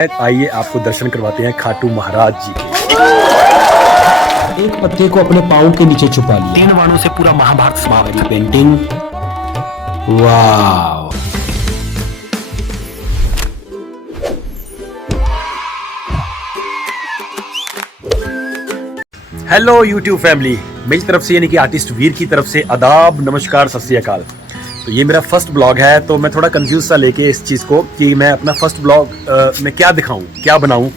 आइए आपको दर्शन करवाते हैं खाटू महाराज जी के। एक पत्ते को अपने पाँव के नीचे छुपा लिया। 3 वाणों से पूरा महाभारत समाप्त। पेंटिंग, वाव। हेलो यूट्यूब फैमिली, मेरी तरफ से यानी कि आर्टिस्ट वीर की तरफ से आदाब, नमस्कार, सत श्री अकाल। तो ये मेरा फर्स्ट ब्लॉग है, तो मैं थोड़ा कंफ्यूज सा लेके इस चीज़ को कि मैं अपना फर्स्ट ब्लॉग में क्या दिखाऊं, क्या बनाऊं।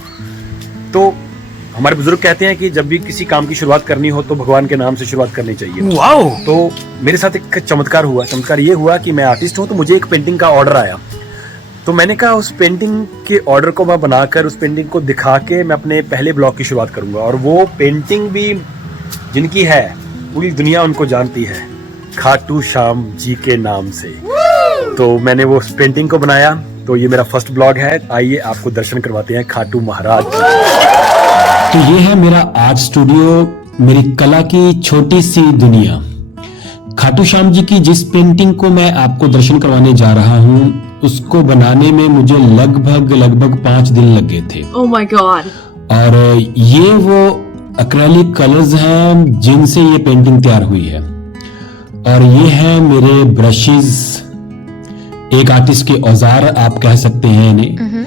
तो हमारे बुजुर्ग कहते हैं कि जब भी किसी काम की शुरुआत करनी हो तो भगवान के नाम से शुरुआत करनी चाहिए। वाओ। तो मेरे साथ एक चमत्कार हुआ। चमत्कार ये हुआ कि मैं आर्टिस्ट हूँ, तो मुझे एक पेंटिंग का ऑर्डर आया। तो मैंने कहा उस पेंटिंग के ऑर्डर को मैं बनाकर उस पेंटिंग को दिखा के मैं अपने पहले ब्लॉग की शुरुआत करूंगा। और वो पेंटिंग भी जिनकी है पूरी दुनिया उनको जानती है, खाटू श्याम जी के नाम से। तो मैंने वो पेंटिंग को बनाया। तो ये मेरा फर्स्ट ब्लॉग है, आइए आपको दर्शन करवाते हैं खाटू महाराज जी। तो ये है मेरा आर्ट स्टूडियो, मेरी कला की छोटी सी दुनिया। खाटू श्याम जी की जिस पेंटिंग को मैं आपको दर्शन करवाने जा रहा हूँ, उसको बनाने में मुझे लगभग 5 दिन लग गए थे। Oh my God! और ये वो एक्रेलिक कलर्स हैं जिनसे ये पेंटिंग तैयार हुई है। और ये है मेरे ब्रशेस, एक आर्टिस्ट के औजार आप कह सकते हैं इन्हें।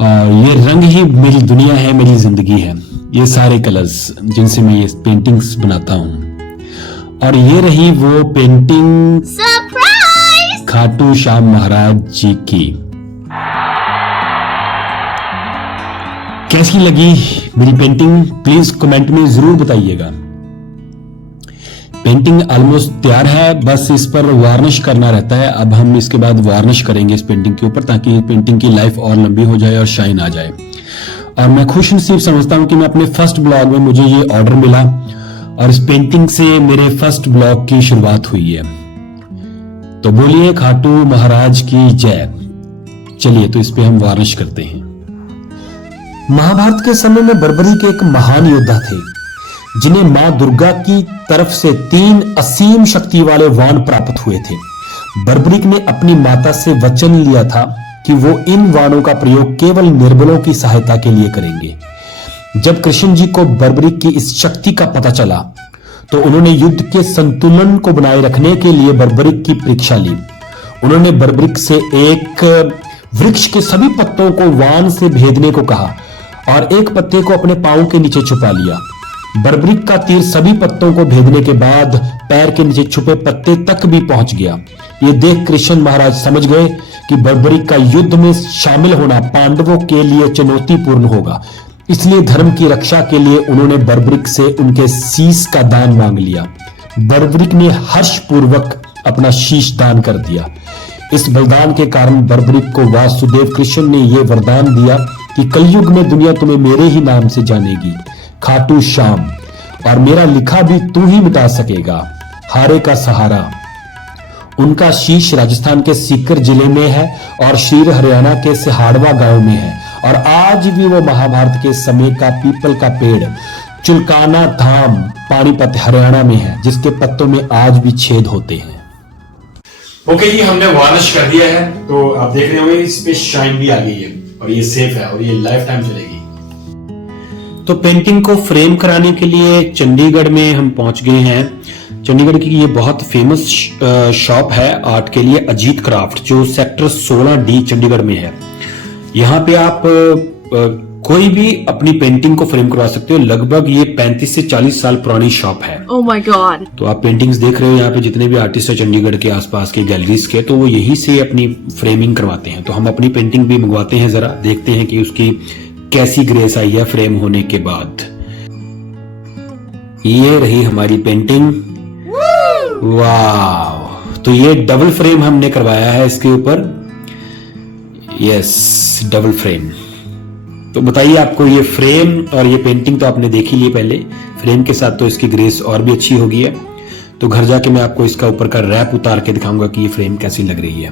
और ये रंग ही मेरी दुनिया है, मेरी जिंदगी है। ये सारे कलर्स जिनसे मैं ये पेंटिंग्स बनाता हूँ। और ये रही वो पेंटिंग, सरप्राइज, खाटू श्याम महाराज जी की। कैसी लगी मेरी पेंटिंग, प्लीज कमेंट में जरूर बताइएगा। पेंटिंग ऑलमोस्ट तैयार है, बस इस पर वार्निश करना रहता है। अब हम इसके बाद वार्निश करेंगे इस पेंटिंग के ऊपर, ताकि पेंटिंग की लाइफ और लंबी हो जाए और शाइन आ जाए। और मैं खुश नसीब समझता हूं कि मैं अपने फर्स्ट ब्लॉग में मुझे ये ऑर्डर मिला और इस पेंटिंग से मेरे फर्स्ट ब्लॉग की शुरुआत हुई है। तो बोलिए खाटू महाराज की जय। चलिए तो इस पे हम वार्निश करते हैं। महाभारत के समय में बर्बरीक एक महान योद्धा थे, जिन्हें मां दुर्गा की तरफ से 3 असीम शक्ति वाले वाण प्राप्त हुए थे। बर्बरीक ने अपनी माता से वचन लिया था कि वो इन वाणों का प्रयोग केवल निर्बलों की सहायता के लिए करेंगे। जब कृष्ण जी को बर्बरीक की इस शक्ति का पता चला, तो उन्होंने युद्ध के संतुलन को बनाए रखने के लिए बर्बरीक की परीक्षा ली। उन्होंने बर्बरीक से एक वृक्ष के सभी पत्तों को वाण से भेदने को कहा और एक पत्ते को अपने पांव के नीचे छुपा लिया। बर्बरीक का तीर सभी पत्तों को भेदने के बाद पैर के नीचे छुपे पत्ते तक भी पहुंच गया। ये देख कृष्ण महाराज समझ गए कि बर्बरीक का युद्ध में शामिल होना पांडवों के लिए चुनौतीपूर्ण होगा। इसलिए धर्म की रक्षा के लिए उन्होंने बर्बरीक से उनके शीश का दान मांग लिया। बर्बरीक ने हर्षपूर्वक अपना शीश दान कर दिया। इस बलिदान के कारण बर्बरीक को वासुदेव कृष्ण ने यह वरदान दिया कि कलयुग में दुनिया तुम्हें मेरे ही नाम से जानेगी, खाटू श्याम, और मेरा लिखा भी तू ही मिटा सकेगा, हारे का सहारा। उनका शीश राजस्थान के सीकर जिले में है और शरीर हरियाणा के सिहाड़वा गांव में है। और आज भी वो महाभारत के समय का पीपल का पेड़ चुलकाना धाम पानीपत हरियाणा में है, जिसके पत्तों में आज भी छेद होते हैं। ओके जी, हमने वार्निश कर दिया है, तो आप देख रहे होंगे इस पे शाइन भी आ गई है और ये सेफ है और ये लाइफ टाइम चलेगी। तो पेंटिंग को फ्रेम कराने के लिए चंडीगढ़ में हम पहुंच गए हैं। चंडीगढ़ की ये बहुत फेमस शॉप है आर्ट के लिए, अजीत क्राफ्ट, जो सेक्टर 16D चंडीगढ़ में है। यहाँ पे आप कोई भी अपनी पेंटिंग को फ्रेम करवा सकते हो। लगभग ये 35 से 40 साल पुरानी शॉप है। Oh my God! तो आप पेंटिंग्स देख रहे हो यहाँ पे, जितने भी आर्टिस्ट है चंडीगढ़ के आसपास के गैलरीज के, तो वो यहीं से अपनी फ्रेमिंग करवाते हैं। तो हम अपनी पेंटिंग भी मंगवाते हैं, जरा देखते हैं कि उसकी कैसी ग्रेस आई है फ्रेम होने के बाद। ये रही हमारी पेंटिंग। वाह! तो ये डबल फ्रेम हमने करवाया है इसके ऊपर। Yes, double frame. तो बताइए, आपको ये फ्रेम और ये पेंटिंग तो आपने देखी ली पहले, फ्रेम के साथ तो इसकी ग्रेस और भी अच्छी होगी है। तो घर जाके मैं आपको इसका ऊपर का रैप उतार के दिखाऊंगा कि ये फ्रेम कैसी लग रही है।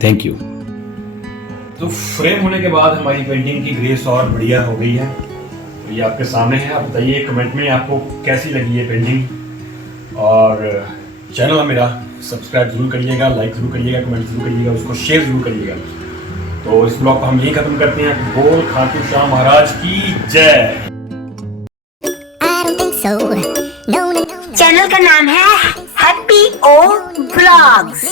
Thank you. तो फ्रेम होने के बाद हमारी पेंटिंग की ग्रेस और बढ़िया हो गई है। तो ये आपके सामने है। आप बताइए कमेंट में आपको कैसी लगी ये पेंटिंग। और चैनल मेरा सब्सक्राइब जरूर करिएगा, लाइक जरूर करिएगा, कमेंट जरूर करिएगा, उसको शेयर जरूर करिएगा। तो इस ब्लॉग को हम यही खत्म करते हैं। बोल खाटू श्याम महाराज की जय। चैनल का नाम है हैप्पी ओ ब्लॉग्स।